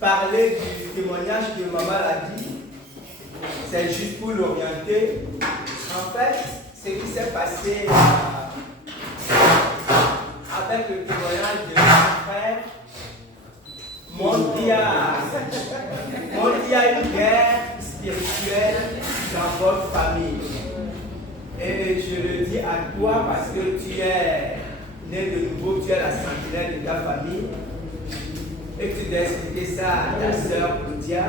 parler du témoignage que maman a dit. C'est juste pour l'orienter. En fait, ce qui s'est passé avec le témoignage de mon frère montre qu'il y a une guerre spirituelle dans votre famille. Et je le dis à toi parce que tu es né de nouveau, tu es la sentinelle de ta famille. Et tu dois expliquer ça à ta soeur Claudia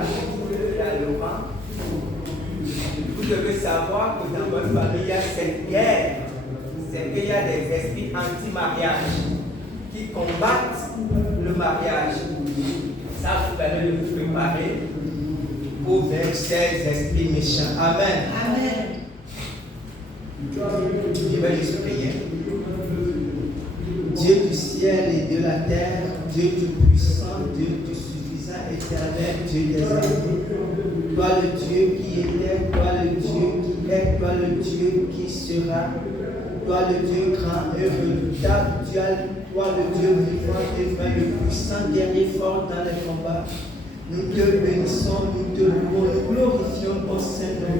et à Laurent. Vous devez savoir que dans votre famille, il y a cette guerre. C'est qu'il y a des esprits anti-mariage qui combattent le mariage. Ça vous permet de vous préparer pour vaincre ces esprits méchants. Amen. Amen. Je vais juste prier. Dieu du ciel et de la terre, Dieu du puissant, Dieu du suffisant, éternel, Dieu des armées. Toi le Dieu qui était, toi le Dieu qui est, toi le Dieu qui sera, toi le Dieu grand et redoutable, toi le Dieu vivant et vrai, le puissant guerrier fort dans les combats. Nous te bénissons, nous te louons, nous glorifions ton Saint-Nom,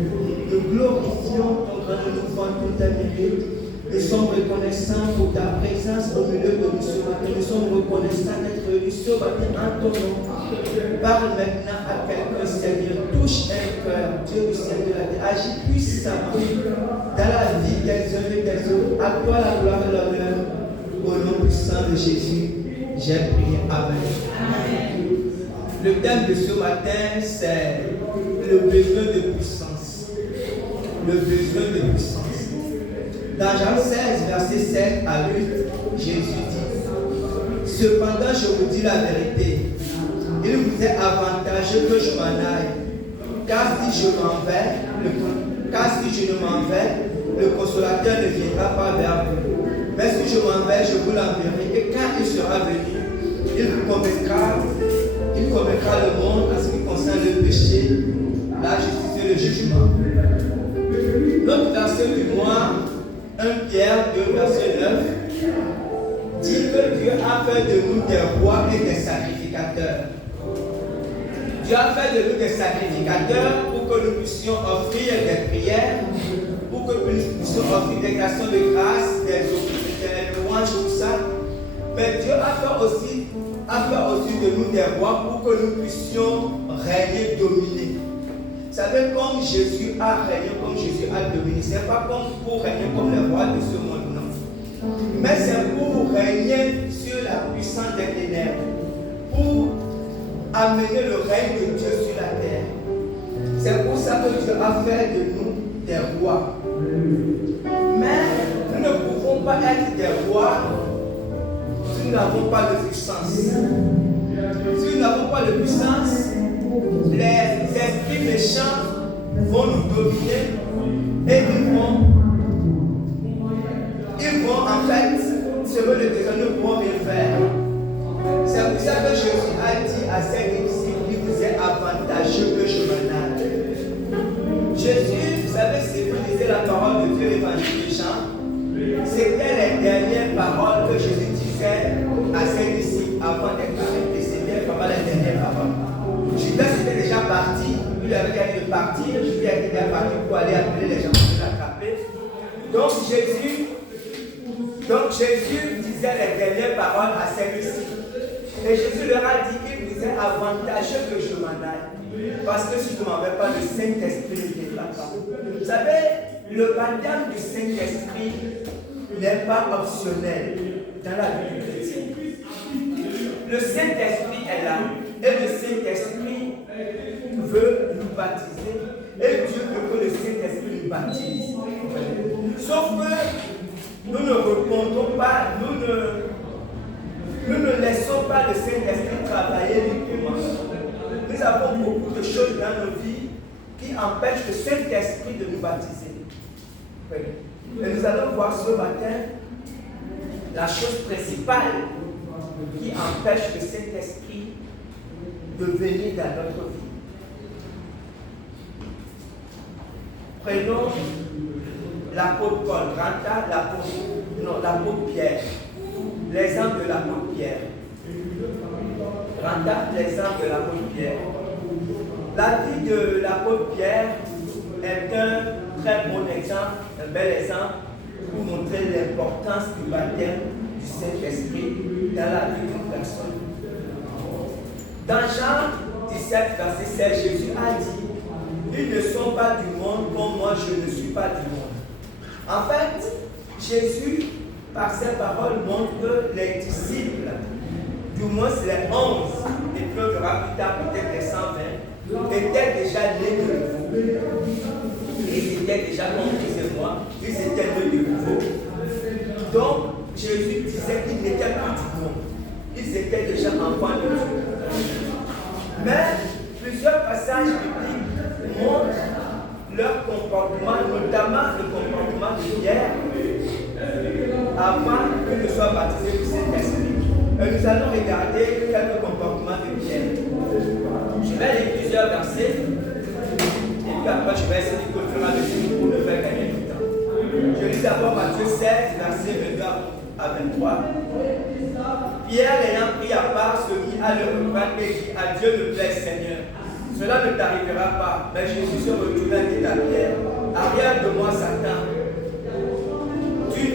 nous glorifions ton grand nom, nous vendons ta mérite. Nous sommes reconnaissants pour ta présence au milieu de nous ce matin. Nous sommes reconnaissants d'être venus ce matin en ton nom. Parle maintenant à quelqu'un, Seigneur. Touche un cœur, Dieu du ciel de la terre. Agis puissamment dans la vie des uns et des autres. À toi la gloire et l'honneur. Au nom puissant de Jésus, j'ai prié. Amen. Amen. Le thème de ce matin, c'est le besoin de puissance. Le besoin de puissance. Dans Jean 16, verset 7 à 8, Jésus dit: Cependant, je vous dis la vérité, il vous est avantageux que je m'en aille, car si je ne m'en vais, le consolateur ne viendra pas vers vous. Mais si je m'en vais, je vous l'enverrai, et quand il sera venu, il convaincra le monde en ce qui concerne le péché, la justice et le jugement. Notre verset du mois, 1 Pierre 2, verset 9, dit que Dieu a fait de nous des rois et des sacrificateurs. Dieu a fait de nous des sacrificateurs pour que nous puissions offrir des prières, pour que nous puissions offrir des actions de grâce, des louanges, tout ça. Mais Dieu a fait aussi de nous des rois pour que nous puissions régner, dominer. Vous savez, comme Jésus a régné, comme Jésus a dominé, ce n'est pas comme pour régner comme les rois de ce monde, non. Mais c'est pour régner sur la puissance des ténèbres, pour amener le règne de Dieu sur la terre. C'est pour ça que Dieu a fait de nous des rois. Mais nous ne pouvons pas être des rois si nous n'avons pas de puissance. Si nous n'avons pas de puissance, les esprits méchants vont nous dominer et ils vont en fait, selon le désir, ne pourront rien faire. C'est pour ça que Jésus a dit à ses disciples: il vous est avantageux que je m'en aille. Jésus, vous savez, si vous lisez la parole de Dieu, l'évangile de Jean, c'était les dernières paroles que Jésus disait à ses disciples avant d'être arrêté. C'était vraiment les dernières paroles. Judas était déjà parti, il avait gagné de partir, Jésus était déjà parti pour aller appeler les gens pour l'attraper. Donc Jésus disait les dernières paroles à ses disciples. Et Jésus leur a dit qu'il vous est avantageux que je m'en aille. Parce que si je ne m'en vais pas, le Saint-Esprit ne viendra pas. Vous savez, le baptême du Saint-Esprit n'est pas optionnel dans la vie chrétienne. Le Saint-Esprit est là. Et le Saint-Esprit veut nous baptiser. Et Dieu veut que le Saint-Esprit nous baptise. Sauf que nous ne répondons pas, nous ne laissons pas le Saint-Esprit travailler librement. Nous avons beaucoup de choses dans nos vies qui empêchent le Saint-Esprit de nous baptiser. Et nous allons voir ce matin la chose principale qui empêche le Saint-Esprit de venir dans notre vie. Prenons l'apôtre Paul, l'apôtre Pierre, l'exemple de l'apôtre Pierre. rapporta l'exemple de l'apôtre Pierre. La vie de l'apôtre Pierre est un très bon exemple, un bel exemple pour montrer l'importance du baptême du Saint-Esprit dans la vie d'une personne. Dans Jean 17, verset 16, Jésus a dit: ils ne sont pas du monde comme moi je ne suis pas du monde. En fait, Jésus, par ses paroles, montre que les disciples, du moins les 11, et puis on verra plus tard peut-être les 120, étaient déjà nés de nouveau. Ils étaient déjà, comme disait moi, ils étaient nés de nouveau. Donc, Jésus disait qu'ils n'étaient plus du monde. Ils étaient déjà enfants de Dieu. Mais plusieurs passages bibliques montrent leur comportement, notamment le comportement de Pierre, avant qu'il ne soit baptisé du Saint-Esprit. Nous allons regarder quelques comportements de Pierre. Je vais lire plusieurs versets, et puis après je vais essayer de continuer avec vous pour me faire gagner du temps. Je lis d'abord Matthieu 16, versets 22 à 23. Pierre ayant pris à part se mit à le reprendre et dit: à Dieu ne plaise, Seigneur, cela ne t'arrivera pas. Mais Jésus se retourna et dit à Pierre: arrière de moi, Satan. Tu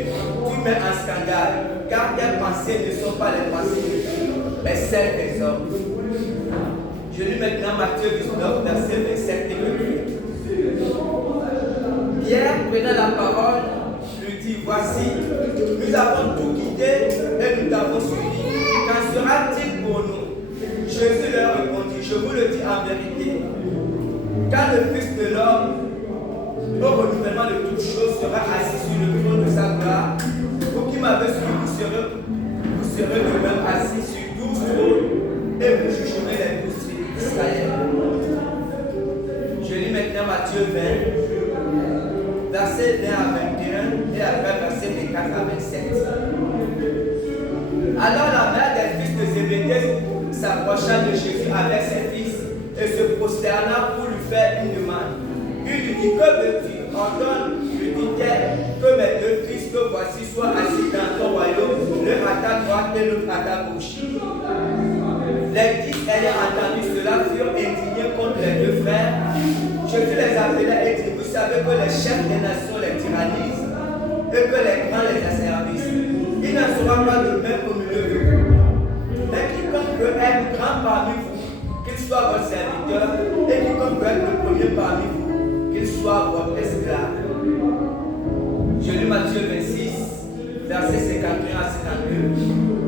mets en scandale, car tes pensées ne sont pas les pensées de Dieu, mais celles des hommes. Je lis maintenant Matthieu 19, verset 27 et 28. Pierre, prenant la parole, lui dit: voici, nous avons tout quitté et nous t'avons suivi. Qu'en sera-t-il pour nous? Jésus leur répondit: je vous le dis en vérité, quand le Fils de l'homme, au renouvellement de toutes choses, sera assis sur le trône de sa gloire, vous qui m'avez suivi, vous serez de même assis sur 12 trônes et vous jugerez les 12 tribus d'Israël. Je lis maintenant Matthieu 20, verset 20 à 21 et après verset 24 à 27. Alors la mère des fils de Zébédée s'approcha de Jésus avec ses fils et se prosterna pour lui faire une demande. Il lui dit: que veux-tu? Ordonne, lui dit-elle, que mes deux fils que voici soient assis dans ton royaume, l'un à ta droite et l'autre à ta gauche. Les fils ayant entendu cela furent indignés contre les deux frères. Jésus les appela et dit: vous savez que les chefs des nations les tyrannisent et que les grands les asservissent. Il n'en sera pas de même au milieu de vous. Mais quiconque veut être grand parmi vous, qu'il soit votre serviteur, et quiconque veut être le premier parmi vous, qu'il soit votre esclave. Je lis Matthieu 26, versets 51 à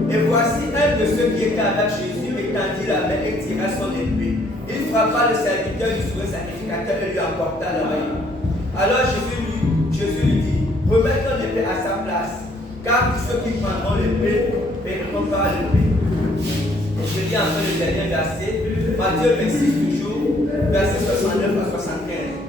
52. Et voici un de ceux qui étaient avec Jésus étendit la main et tira son épée. Il frappa le serviteur du souhait sacrificateur et lui emporta l'oreille. Alors Jésus lui dit: remets ton épée à sa place, car tous ceux qui prendront l'épée périront par l'épée. Je lis enfin le dernier verset, Matthieu 26 toujours, verset 69 à 75.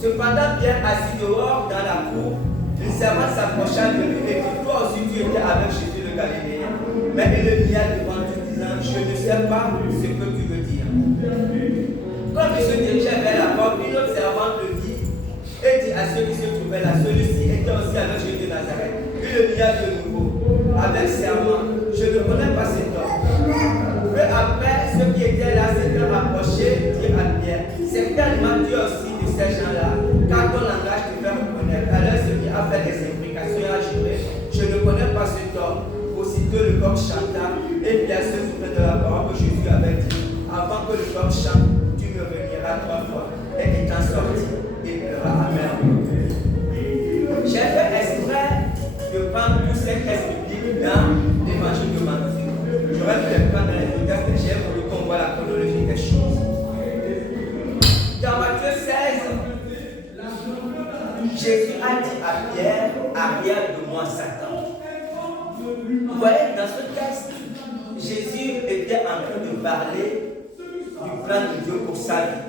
Cependant, Pierre, assis dehors dans la cour, une servante s'approcha de lui et dit: toi aussi tu étais avec Jésus le Galiléen. Mais il le nia devant lui, disant: je ne sais pas ce que tu veux dire. Comme il se dirigeait vers la porte, une autre servante le dit et dit à ceux qui se trouvaient là: celui-ci était aussi avec Jésus de Nazareth. Il le nia de nouveau, avec serment: je ne connais pas cet homme. Peu après, ceux qui étaient là s'étaient rapprochés, dirent à Pierre: certainement tu es aussi de ces gens-là, car ton langage te fait reconnaître. Alors celui a fait des implications à jurer: je ne connais pas cet homme. Aussitôt le coq chanta, et Pierre se souvint de la parole que Jésus avait dit: avant que le coq chante, tu me renieras 3 fois. Et étant sorti, il pleura. Amen. J'ai fait exprès de prendre tous ces textes bibliques dans l'évangile de Matthieu. J'aurais pu les prendre dans les deux textes, mais j'ai voulu qu'on voit la chronologie des choses. Dans Matthieu 16, Jésus a dit à Pierre: arrière de moi, Satan. Vous voyez, dans ce texte, Jésus était en train de parler du plan de Dieu pour sa vie.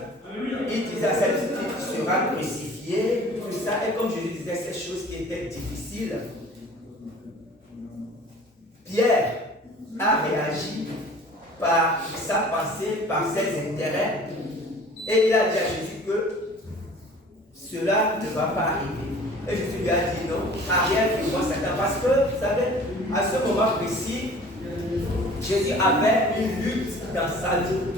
Il disait à cette fille qui sera crucifiée, tout ça, et comme je lui disais, ces choses qui étaient difficiles, Pierre a réagi par sa pensée, par ses intérêts, et il a dit à Jésus que cela ne va pas arriver. Et Jésus lui a dit: non, arrière de moi, Satan. Parce que, vous savez, à ce moment précis, Jésus avait une lutte dans sa vie.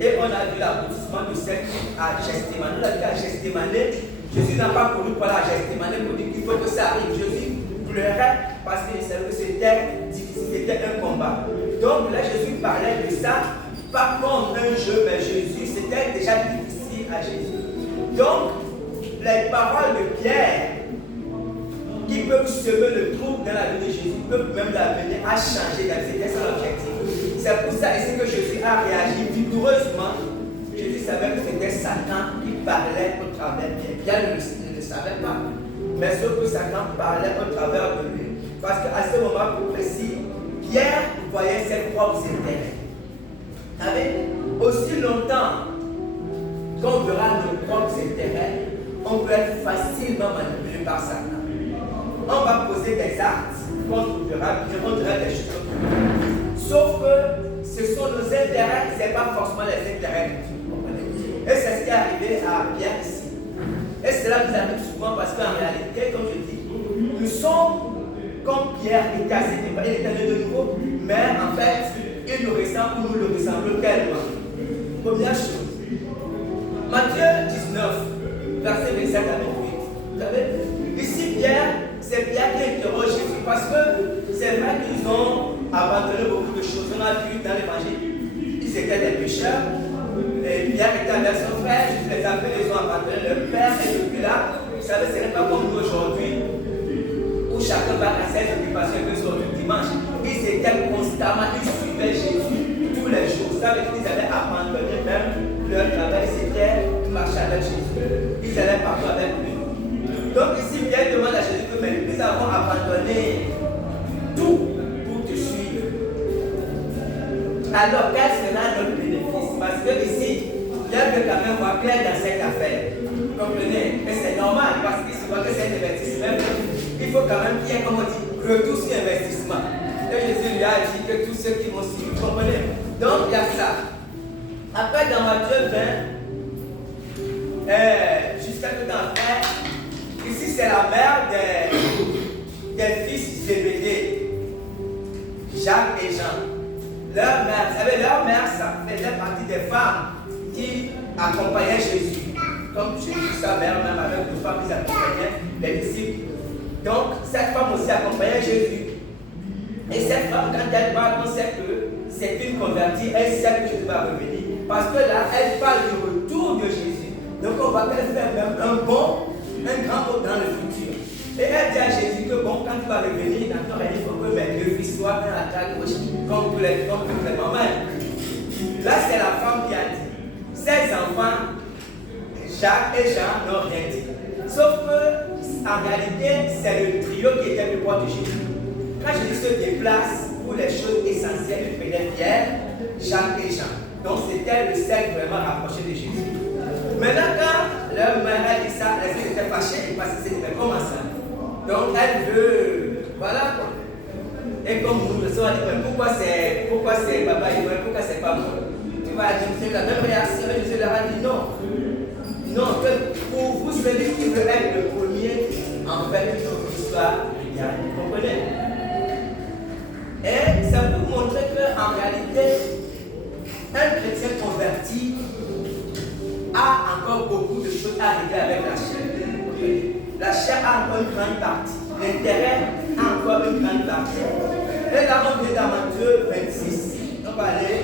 Et on a vu l'aboutissement de cette lutte à Gethsémani. On a vu à Gethsémani, Jésus n'a pas couru pour la Gethsémani pour dire qu'il faut que ça arrive. Jésus pleurait parce qu'il savait que c'était difficile, c'était un combat. Donc là, Jésus parlait de ça, pas comme un jeu, mais Jésus, c'était déjà difficile à Jésus. Donc, les paroles de Pierre qui peuvent semer le trouble dans la vie de Jésus, peuvent même l'amener à changer d'avis. C'était ça l'objectif. C'est pour ça ici que Jésus a réagi vigoureusement. Jésus savait que c'était Satan qui parlait au travers de Pierre. Pierre ne le savait pas. Mais sauf que Satan parlait au travers de lui. Parce qu'à ce moment précis, Pierre voyait ses propres intérêts. Avec aussi longtemps qu'on verra nos propres intérêts, on peut être facilement manipulé par Satan. On va poser des actes qu'on trouvera bien, on dira des choses. Sauf que ce sont nos intérêts, ce n'est pas forcément les intérêts de Dieu. Et c'est ce qui est arrivé à Pierre ici. Et cela nous arrive souvent parce qu'en réalité, comme je dis, nous sommes comme Pierre était assez débat, il était né de nouveau, mais en fait, il nous ressemble ou nous le ressemblons tellement. Première chose, Matthieu 19, verset 27 à 28. Vous savez, ici Pierre, c'est Pierre qui interroge Jésus parce que c'est vrai qu'ils ont abandonné beaucoup de choses. On a vu dans l'évangile, ils étaient des pécheurs. Et Pierre était avec son frère, Jésus les a appelés, ils ont abandonné leur père. Et depuis là, vous savez, ce n'est pas comme nous aujourd'hui, où chacun va à ses occupations que sur le dimanche. Ils étaient constamment, ils suivaient Jésus tous les jours. Ça veut dire qu'ils avaient abandonné même leur travail, c'était de marcher avec Jésus. Ils allaient partout avec lui. Donc ici, Pierre demande à Jésus que mais nous avons abandonné tout pour te suivre. Alors, quel sera notre bénéfice? Parce que ici, Pierre veut quand même voir clair dans cette affaire. Vous comprenez? Et c'est normal parce qu'il se voit que c'est un investissement. Il faut quand même qu'il y ait, comme on dit, retour sur investissement. Et Jésus lui a dit que tous ceux qui m'ont suivi, vous comprenez? Donc, il y a ça. Après, dans Matthieu 20, jusqu'à tout en fait, ici c'est la mère des fils Zébédée, Jacques et Jean. Leur mère, vous savez, leur mère, ça faisait partie des femmes qui accompagnaient Jésus. Comme Jésus, sa mère, même avec deux femmes qui accompagnaient les disciples. Donc, cette femme aussi accompagnait Jésus. Et cette femme, quand elle parle, on sait que c'est une convertie, elle sait que Jésus va revenir. Parce que là, elle parle du retour de Jésus. Donc, on va qu'elle faire même un grand mot dans le futur. Et elle dit à Jésus que bon, quand il va revenir, dans il faut que mes deux fils soient dans la table gauche, comme toutes les mamans. Là, c'est la femme qui a dit. Ses enfants, Jacques et Jean, n'ont rien dit. Sauf que, en réalité, c'est le trio qui était le roi de Jésus. Quand Jésus se déplace pour les choses essentielles, il prenait Pierre, Jacques et Jean. Donc, c'était le cercle vraiment rapproché de Jésus. Maintenant, quand leur mère a dit ça, elle s'était fâchée parce que c'était comment ça? Donc, elle veut. Voilà quoi. Et comme nous le savons, mais pourquoi c'est papa et moi, pourquoi c'est pas moi? Tu vas dire, c'est la même réaction. Et Jésus leur a dit non. Non, que pour vous, celui qui veut être le premier, en fait, il faut qu'il soit régal. Vous comprenez? Et ça peut vous montrer qu'en réalité, un chrétien converti a encore beaucoup de choses à régler avec la chair. La chair a encore une grande partie. L'intérêt a encore une grande partie. Et là, on vient dans Matthieu 26. On va aller.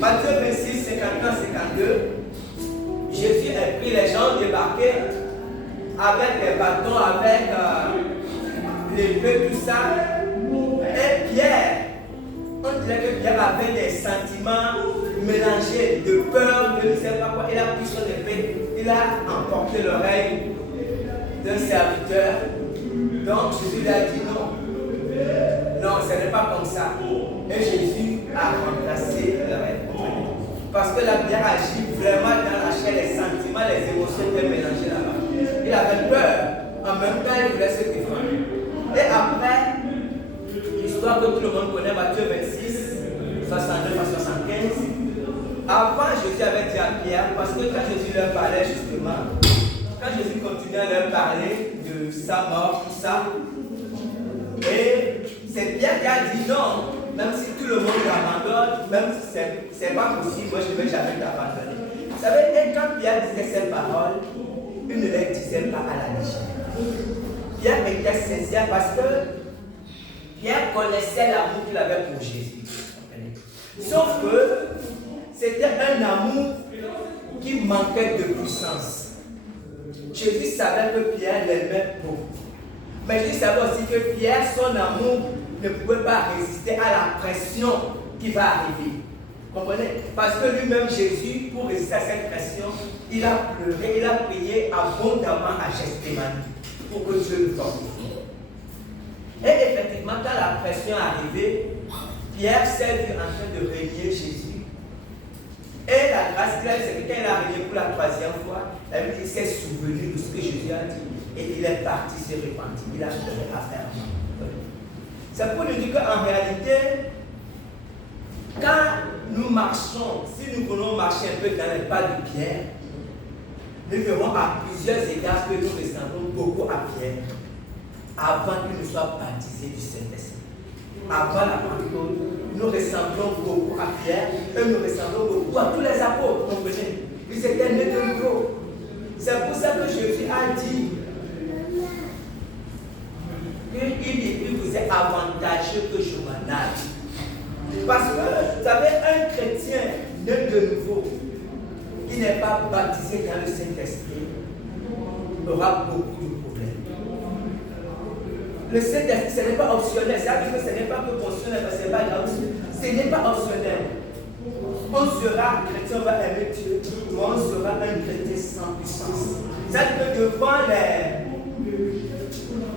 Matthieu 26, 51, 52. Jésus a pris les gens débarqués avec des bâtons, avec l'épée, tout ça. Et Pierre, on dirait que Pierre avait des sentiments mélangés de peur, de ne sais pas quoi. Il a pris son épée, il a emporté l'oreille d'un serviteur. Donc Jésus lui a dit non. Non, ce n'est pas comme ça. Et Jésus a remplacé l'oreille. Parce que la Pierre agit vraiment dans la chair, les sentiments, les émotions étaient mélangées là-bas. Il avait peur, en même temps il voulait se défendre. Et après, l'histoire que tout le monde connaît, Matthieu 26, 69 à 75. Avant, Jésus avait dit à Pierre, parce que quand Jésus leur parlait justement, quand Jésus continuait à leur parler de sa mort, tout ça, et c'est Pierre qui a dit non, même si tout le monde t'abandonne, même si c'est pas possible, moi je ne vais jamais t'abandonner. Vous savez, et quand Pierre disait ces paroles, il ne les disait pas à la légère. Pierre était sincère parce que Pierre connaissait l'amour qu'il avait pour Jésus. Sauf que c'était un amour qui manquait de puissance. Jésus savait que Pierre l'aimait beaucoup. Mais Jésus savait aussi que Pierre, son amour, ne pouvait pas résister à la pression qui va arriver. Vous comprenez? Parce que lui-même, Jésus, pour résister à cette pression, il a pleuré, il a prié abondamment à Gethsémani pour que Dieu le fortifie. Et effectivement, quand la pression est arrivée, Pierre s'est vu en train de régner Jésus. Et la grâce qu'il a eue, c'est que quand il a régné pour la troisième fois, il s'est souvenu de ce que Jésus a dit. Et il est parti se repentir. Il a pleuré à faire. C'est pour nous dire qu'en réalité, quand nous marchons, si nous voulons marcher un peu dans les pas de Pierre, nous verrons à plusieurs égards que nous ressemblons beaucoup à Pierre avant qu'il ne soit baptisé du Saint-Esprit. Avant la Pentecôte, nous ressemblons beaucoup à Pierre et nous ressemblons beaucoup à tous les apôtres. Comprenez? Ils étaient nés de nouveau. C'est pour ça que Jésus a dit qu'il vous est avantageux que je m'en aille. Parce que, vous savez, un chrétien né de nouveau, qui n'est pas baptisé dans le Saint-Esprit, aura beaucoup de problèmes. Le Saint-Esprit, ce n'est pas optionnel. C'est-à-dire que ce n'est pas que fonctionnel, parce que ce n'est pas grave. Ce n'est pas optionnel. On sera chrétien, on va aimer Dieu, mais on sera un chrétien sans puissance. C'est-à-dire que devant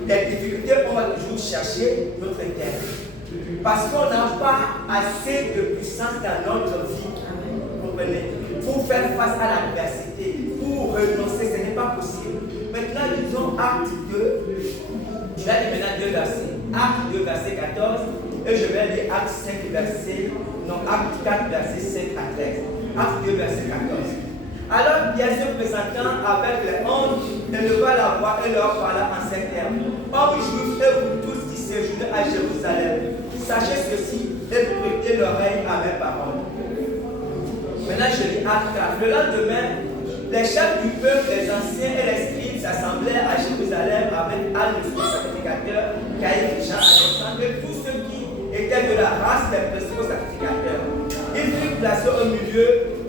les difficultés, on va toujours chercher notre terre. Parce qu'on n'a pas assez de puissance dans notre vie, comprenez, pour faire face à l'adversité, pour renoncer, ce n'est pas possible. Maintenant, lisons Acte 2, je vais lire maintenant 2 versets. Acte 2, verset 14, et je vais lire Acte 4, verset 5 à 13. Acte 2, verset 14. Alors Pierre se présentant avec les 11, éleva la voix et leur parla en ces termes. Hommes juifs et vous tous qui séjournez à Jérusalem, sachez ceci et prêtez l'oreille à mes paroles. Maintenant je lis Acte 4. Le lendemain, les chefs du peuple, les anciens et les scribes s'assemblèrent à Jérusalem avec Anne le sacrificateur, Caïphe, Jean, Alexandre et tous ceux qui étaient de la race des principaux sacrificateurs. Ils furent placés au milieu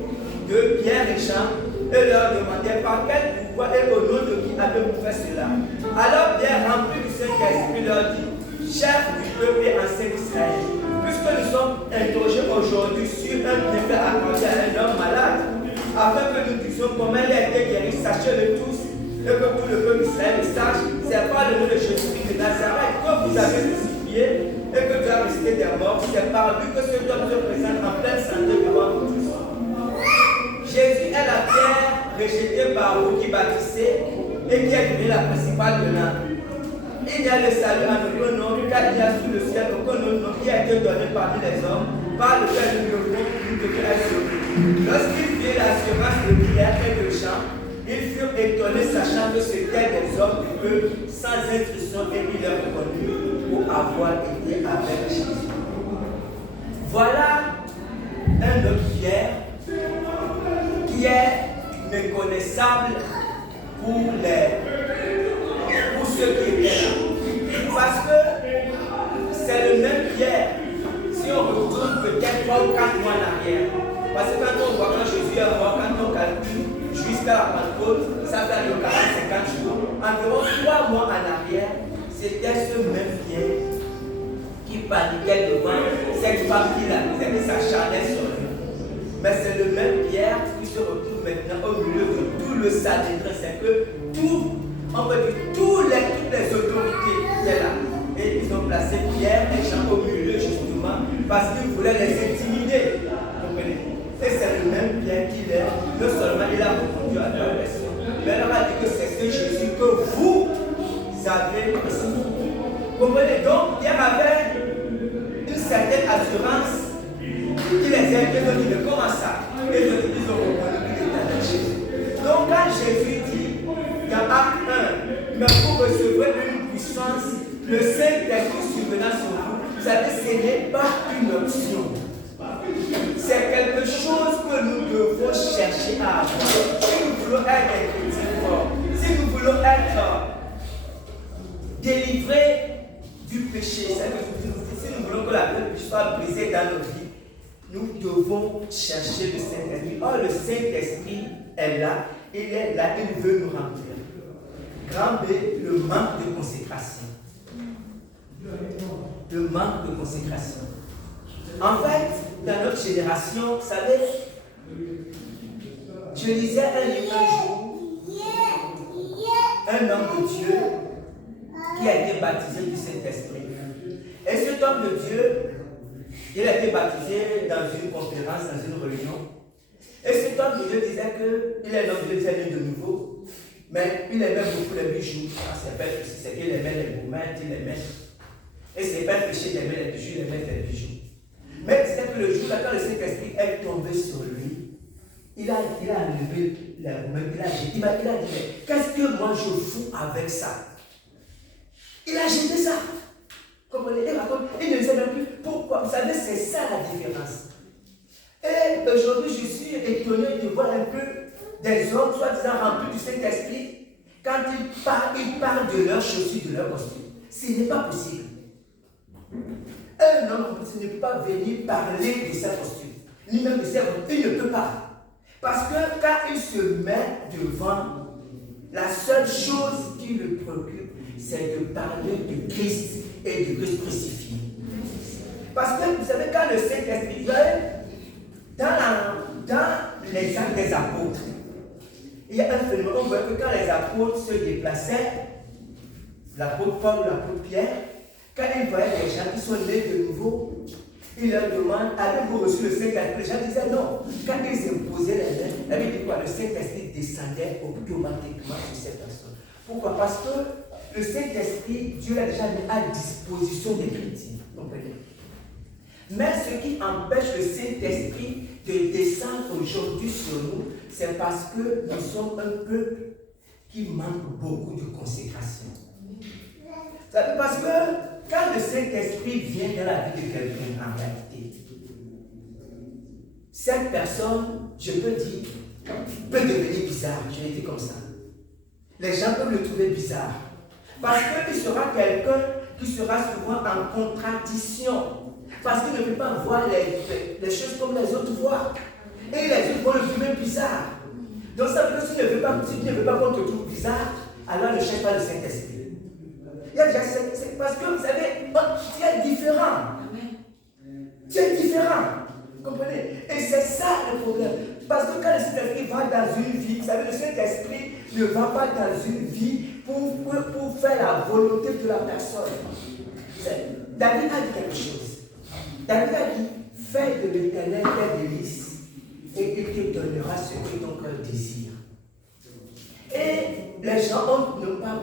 de Pierre et Jean et leur demandaient par quel pouvoir et au nom de qui avez-vous fait cela. Alors Pierre, rempli du Saint-Esprit, leur dit: chef du peuple et ancien d'Israël, puisque nous sommes interrogés aujourd'hui sur un bienfait accordé à un homme malade, afin que nous disions comment il a été guéri, sachez-le tous, et que tout le peuple d'Israël le sache, c'est par le nom de Jésus-Christ de Nazareth que vous avez crucifié et que Dieu a ressuscité des morts. C'est par lui que cet homme se présente en pleine santé devant vous tous. Jésus est la pierre rejetée par vous qui bâtissez et qui est devenue la principale de l'âme. Il y a le salut en aucun nom, car il y a sous le ciel aucun autre nom qui a été donné parmi les hommes, par lequel nous devons être sauvés. Lorsqu'ils virent l'assurance de Pierre et de Jean, ils furent étonnés, sachant que c'étaient des hommes du peuple sans instruction, et ils les reconnurent pour avoir été avec Jésus. Voilà un autre Pierre qui est méconnaissable pour ceux qui étaient là. Parce que c'est le même Pierre. Si on retourne peut-être 3 ou 4 mois en arrière. Parce que quand on voit quand Jésus est mort, quand on calcule jusqu'à la Pentecôte, ça fait le 40-50 jours. Environ 3 mois en arrière, c'était ce même Pierre qui paniquait devant cette femme qui s'acharnait sur lui. Mais c'est le même Pierre qui se retrouve maintenant au milieu de tout le Sanhédrin. C'est que on peut dire toutes les autorités étaient là. Et ils ont placé Pierre et Jean au milieu justement parce qu'ils voulaient les intimider. Vous comprenez? Et c'est le même Pierre qui est. Non seulement il a répondu à leur question, mais il leur a dit que c'est ce Jésus que vous avez ici. Vous comprenez? Donc Pierre avait une certaine assurance qui les a dit, mais comment ça? Et ils ont reconnu qu'il était avec Jésus. Donc quand Jésus dit dans Acte 1, mais vous recevrez une puissance, le Saint-Esprit survenant sur vous, Vous savez, ce n'est pas une option. C'est quelque chose que nous devons chercher à avoir. Si nous voulons être des chrétiens forts, si nous voulons être délivrés du péché, si nous voulons que la paix soit brisée dans nos vies, nous devons chercher le Saint-Esprit. Or, le Saint-Esprit est là, il veut nous remplir. Grand B, le manque de consécration. Le manque de consécration. En fait, dans notre génération, vous savez, je lisais un livre un jour, un homme de Dieu qui a été baptisé du Saint-Esprit. Et cet homme de Dieu, il a été baptisé dans une conférence, dans une réunion. Et cet homme de Dieu disait qu'il est l'homme de Dieu, il est de nouveau, mais il aimait beaucoup les bijoux. C'est qu'il aimait les gourmettes, il aimait. Et ce n'est pas un péché d'aimer les bijoux, il aimait les bijoux. Mais c'est que le jour là, quand le Saint-Esprit est tombé sur lui, il a enlevé la gourmette, il a dit, mais qu'est-ce que moi je fous avec ça? Il a jeté ça. Comprenez? Il ne sait même plus pourquoi. Vous savez, c'est ça la différence. Et aujourd'hui, je suis étonné de voir un peu des hommes, soi-disant remplis du Saint-Esprit, quand ils parlent de leurs chaussures, de leur costume. Ce n'est pas possible. Un homme ne peut pas venir parler de sa posture, ni même de ses voix. Il ne peut pas. Parce que quand il se met devant, la seule chose qui le préoccupe, c'est de parler du Christ et du Christ crucifié. Parce que vous savez, quand le Saint-Esprit, dans l'exemple des apôtres, il y a un phénomène, on voit que quand les apôtres se déplaçaient, l'apôtre Paul ou l'apôtre Pierre, quand ils voyaient des gens qui sont nés de nouveau, ils leur demandent, avez-vous reçu le Saint-Esprit? Les gens disaient non. Quand ils imposaient les mains, la Bible dit quoi? Le Saint-Esprit descendait automatiquement sur ces personnes. Pourquoi? Parce que le Saint-Esprit, Dieu l'a déjà mis à disposition des chrétiens. Comprenez? Mais ce qui empêche le Saint-Esprit de descendre aujourd'hui sur nous, c'est parce que nous sommes un peuple qui manque beaucoup de consécration. Ça veut parce que quand le Saint-Esprit vient dans la vie de quelqu'un, en réalité, cette personne, je peux dire, peut devenir bizarre. J'ai été comme ça. Les gens peuvent le trouver bizarre. Parce qu'il sera quelqu'un qui sera souvent en contradiction. Parce qu'il ne peut pas voir les choses comme les autres voient. Et les autres vont le trouver bizarre. Donc ça veut dire que si tu ne veux pas qu'on te trouve bizarre, alors ne cherche pas le Saint-Esprit. C'est parce que vous savez, tu es différent. Tu es différent. Vous comprenez? Et c'est ça le problème. Parce que quand le Saint-Esprit va dans une vie, vous savez, le Saint-Esprit ne va pas dans une vie pour faire la volonté de la personne. David a dit quelque chose. David a dit, fais de l'Éternel tes délices et il te donnera ce que ton cœur désire. Et les gens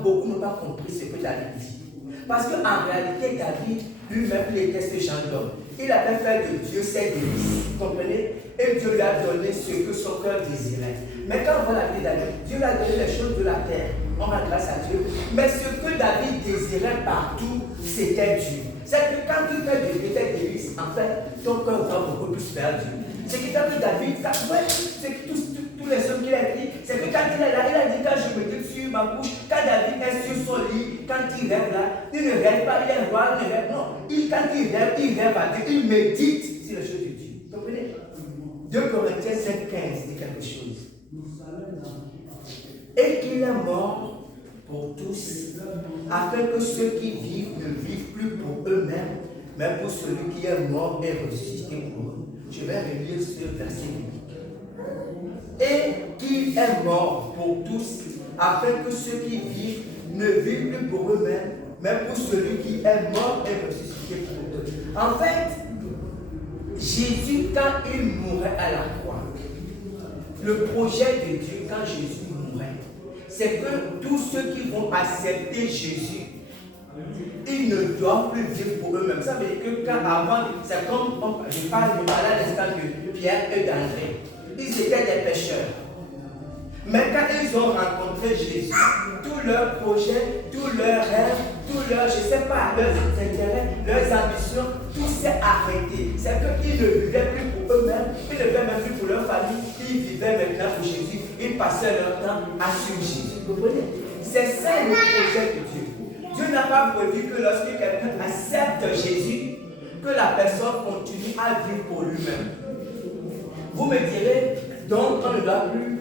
beaucoup n'ont pas compris ce que David dit. Parce qu'en réalité, David, lui-même, il était ce genre d'homme. Il avait fait de Dieu ses délices. Vous comprenez? Et Dieu lui a donné ce que son cœur désirait. Mais quand on voit la vie de David, Dieu lui a donné les choses de la terre. On rend grâce à Dieu. Mais ce que David désirait partout, c'était Dieu. C'est que quand tu fais de tes délices, en fait, ton cœur va beaucoup plus vers Dieu. C'est que quand David, c'est que tous les hommes qu'il a écrits, c'est que quand il est là, il a dit quand je me dis sur ma bouche, quand David est sur son lit, quand il rêve là, il ne rêve pas, il est roi, il ne rêve, non. Quand il rêve à Dieu, il médite sur les choses de Dieu. Vous comprenez? 2 Corinthiens 5,15 dit quelque chose. Et qu'il est mort pour tous, afin que ceux qui vivent ne vivent plus pour eux-mêmes, mais pour celui qui est mort et ressuscité pour eux. Je vais relire ce verset biblique. Et qu'il est mort pour tous, afin que ceux qui vivent ne vivent plus pour eux-mêmes, mais pour celui qui est mort et ressuscité pour eux. En fait, Jésus, quand il mourait à la croix, le projet de Dieu, quand Jésus mourait, c'est que tous ceux qui vont accepter Jésus, ils ne doivent plus vivre pour eux-mêmes. Ça veut dire que quand avant, c'est comme, je parle à l'instant de Pierre et d'André. Ils étaient des pécheurs. Mais quand ils ont rencontré Jésus, tous leurs projets, tous leurs rêves, tous leurs, je ne sais pas, leurs intérêts, leurs ambitions, tout s'est arrêté. C'est qu'ils ne vivaient plus pour eux-mêmes, ils ne vivaient même plus pour leur famille, ils vivaient maintenant pour Jésus, ils passaient leur temps à suivre Jésus. Vous comprenez? C'est ça le projet de Dieu. Dieu n'a pas prévu que lorsque quelqu'un accepte Jésus, que la personne continue à vivre pour lui-même. Vous me direz, donc on ne doit plus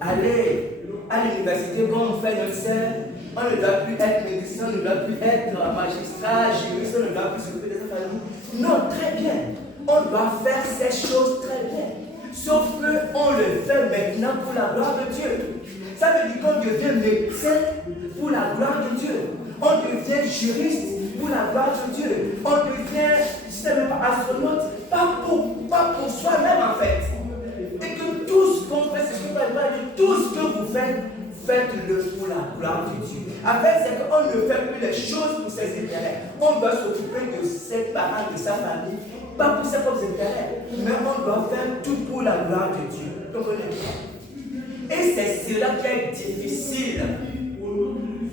aller à l'université comme on fait notre sœur, on ne doit plus être médecin, on ne doit plus être magistrat, juriste, on ne doit plus s'occuper des familles. Non, très bien. On doit faire ces choses très bien. Sauf qu'on le fait maintenant pour la gloire de Dieu. Ça veut dire qu'on devient médecin pour la gloire de Dieu. On devient juriste pour la gloire de Dieu. On devient, je ne sais même pas, astronaute, pas pour soi-même en fait. Et que tout ce qu'on fait, c'est ce que la Bible dit, tout ce que vous faites, faites-le pour la gloire de Dieu. En fait, c'est qu'on ne fait plus les choses pour ses intérêts. On doit s'occuper de ses parents, de sa famille, pas pour ses propres intérêts, mais on doit faire tout pour la gloire de Dieu. Comprenez-vous? Et c'est cela qui est difficile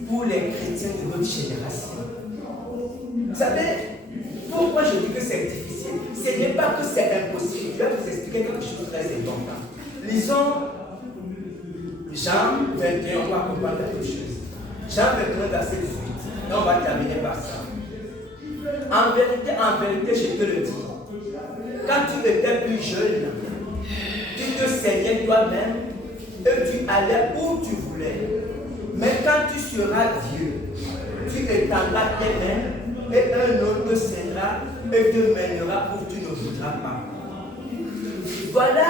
pour les chrétiens de notre génération. Vous savez, pourquoi je dis que c'est difficile? Ce n'est pas que c'est impossible. Je vais vous expliquer quelque chose de très important. Lisons Jean 21, on va comprendre quelque chose. Jean 21, verset 18. Et on va terminer par ça. En vérité, je te le dis. Quand tu étais plus jeune, tu te saignais toi-même et tu allais où tu voulais. Mais quand tu seras vieux, tu étendras tes mains et un autre te saignera et te mènera où tu ne voudras pas. Voilà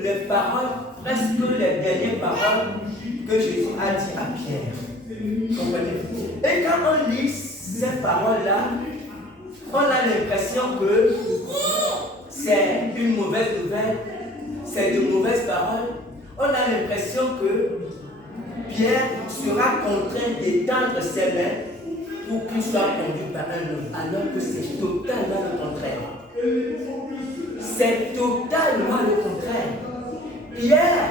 les paroles, presque les dernières paroles que Jésus a dit à Pierre. Comprenez-vous? Et quand on lit ces paroles-là, on a l'impression que c'est une mauvaise nouvelle, c'est de mauvaises paroles. On a l'impression que Pierre sera contraint d'étendre ses mains pour qu'il soit conduit par un homme, alors que c'est totalement le contraire. C'est totalement le contraire. Pierre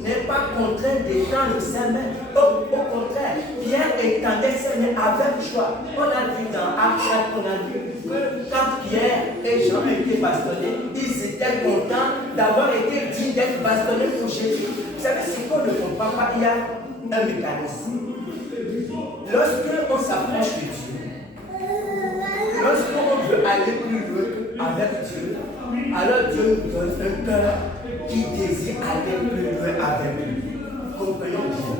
n'est pas contraint d'étendre ses mains. Au contraire, Pierre étendait ses mains avec joie. On a vu dans Actes 4, on a vu que quand Pierre et Jean ont été bastonnés, ils étaient contents d'avoir été dignes d'être bastonnés pour Jésus. Vous savez, ce qu'on ne comprend pas, il y a un mécanisme. Lorsque on s'approche de Dieu, lorsqu'on veut aller plus loin avec Dieu, alors Dieu nous donne un cœur qui désire aller plus loin avec lui. Comprenons bien.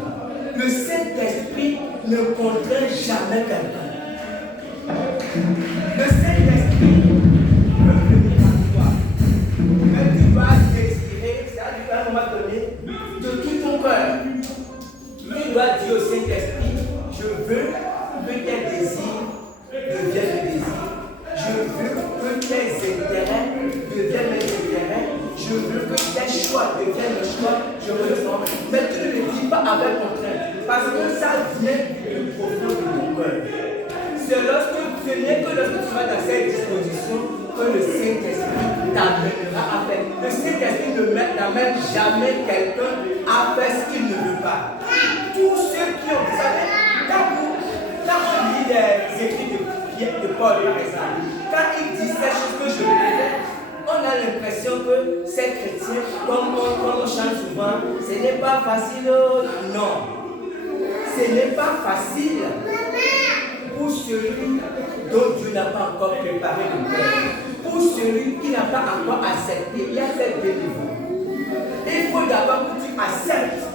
Le Saint-Esprit ne contraint jamais quelqu'un. Le Saint-Esprit peut venir à toi. Mais tu dois l'expirer, c'est-à-dire qu'à un moment donné, de tout ton cœur. Tu dois dire au Saint-Esprit, je veux que tes désirs deviennent mes désirs. Je veux que tes intérêts deviennent mes intérêts. Je veux que tes choix deviennent mes choix. Je veux le savoir. Mais tu ne le dis pas avec contrainte. Parce que ça vient du profond de ton cœur. C'est lorsque ce n'est que lorsque tu vas dans cette disposition que le Saint-Esprit t'amènera à faire. Le Saint-Esprit n'amène jamais quelqu'un à faire ce qu'il ne veut pas. Tous ceux qui ont, vous savez, quand on lit les écrits de Paul, par exemple, quand il dit ces choses que je veux, on a l'impression que ces chrétiens, comme on chante souvent, ce n'est pas facile. Non. Ce n'est pas facile pour celui dont Dieu n'a pas encore préparé le cœur. Pour celui qui n'a pas encore accepté. Il y a ces deux niveaux. Il faut d'abord que tu acceptes.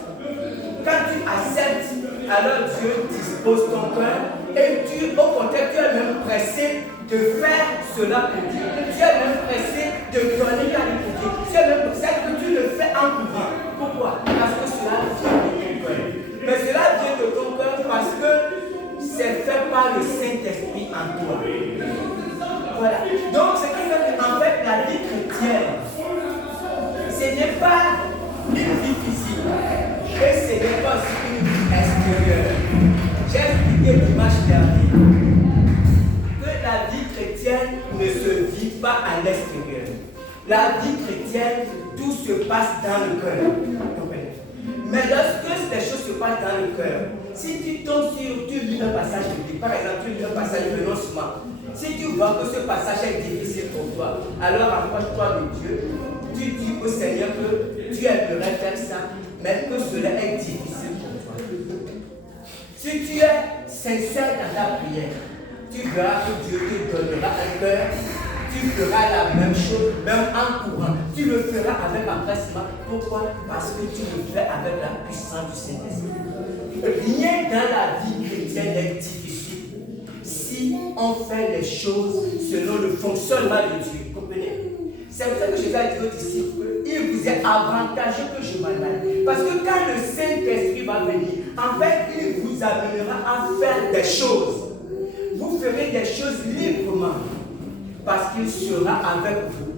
Quand tu acceptes, alors Dieu dispose ton cœur et tu, au contraire, tu es même pressé de faire cela pour Dieu. Tu es même pressé de donner ta vie pour Dieu. Tu es même pressé que tu le fais en courant. Pourquoi? Parce que cela vient de ton cœur. Mais cela vient de ton cœur parce que c'est fait par le Saint-Esprit en toi. Voilà. Donc, ce qui fait qu'en fait, la vie chrétienne, ce n'est pas une vie physique. Et ce n'est pas aussi une vie extérieure. J'ai expliqué dimanche dernier que la vie chrétienne ne se vit pas à l'extérieur. La vie chrétienne, tout se passe dans le cœur. Mais lorsque les choses se passent dans le cœur, si tu tombes sur, tu lis un passage biblique, par exemple, tu lis un passage de renoncement, si tu vois que ce passage est difficile pour toi, alors approche-toi de Dieu. Tu dis au Seigneur que tu aimerais faire ça, mais que cela est difficile pour toi. Si tu es sincère dans ta prière, tu verras que Dieu te donnera un cœur. Tu feras la même chose, même en courant. Tu le feras avec empressement. Pourquoi? Parce que tu le fais avec la puissance du Saint-Esprit. Rien dans la vie chrétienne n'est difficile si on fait les choses selon le fonctionnement de Dieu. Comprenez? C'est pour ça que Jésus a dit aux disciples, il vous est avantageux que je m'en aille. Parce que quand le Saint-Esprit va venir, en fait, il vous amènera à faire des choses. Vous ferez des choses librement. Parce qu'il sera avec vous.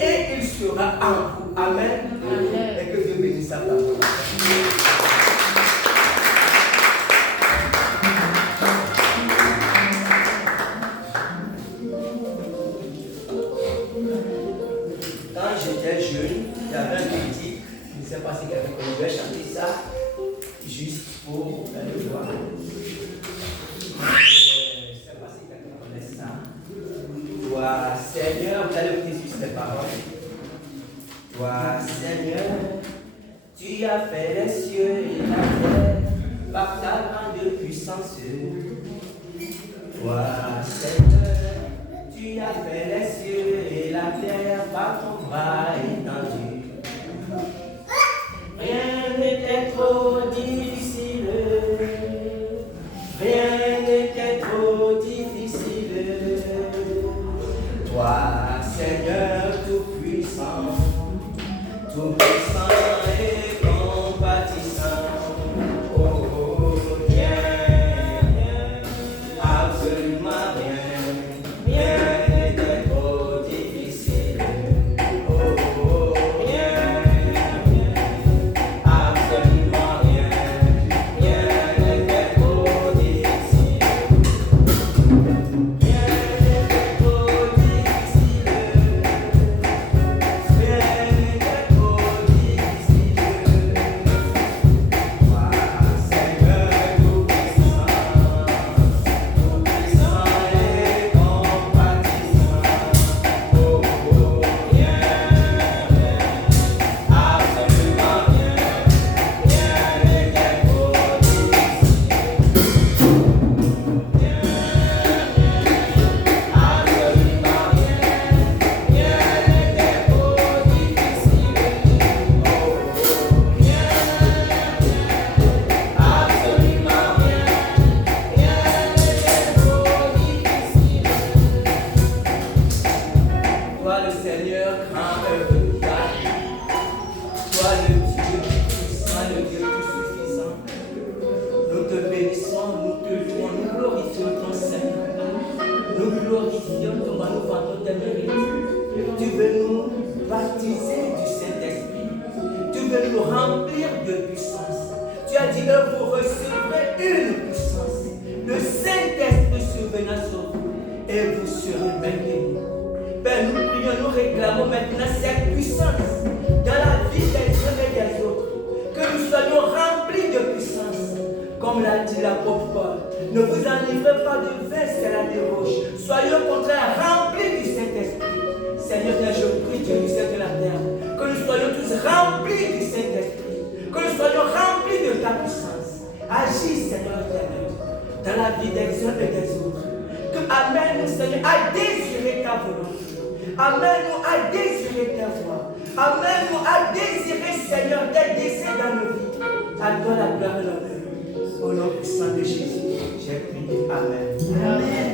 Et il sera en vous. Amen. Amen. Et que Dieu bénisse sa parole. Quand j'étais jeune, il y avait un petit, je ne sais pas si quelqu'un pouvait chanter ça, juste pour aller voir. Toi, Seigneur, vous allez écouter sur ces paroles. Toi, Seigneur, tu as fait les cieux et la terre par ta grande puissance. Toi, Seigneur, tu as fait les cieux et la terre par ton bras étendu. Rien n'était trop difficile. Rien n'était trop difficile. Toi, Seigneur tout-puissant et compatissant, oh, rien, absolument rien n'était trop difficile, oh, rien, absolument rien n'était trop difficile. Amène-nous à désirer ta voix. Amène-nous à désirer, Seigneur, tes désirs dans nos vies. À toi la gloire et l'honneur. Au nom puissant de Jésus, j'ai prié. Amen. Amen.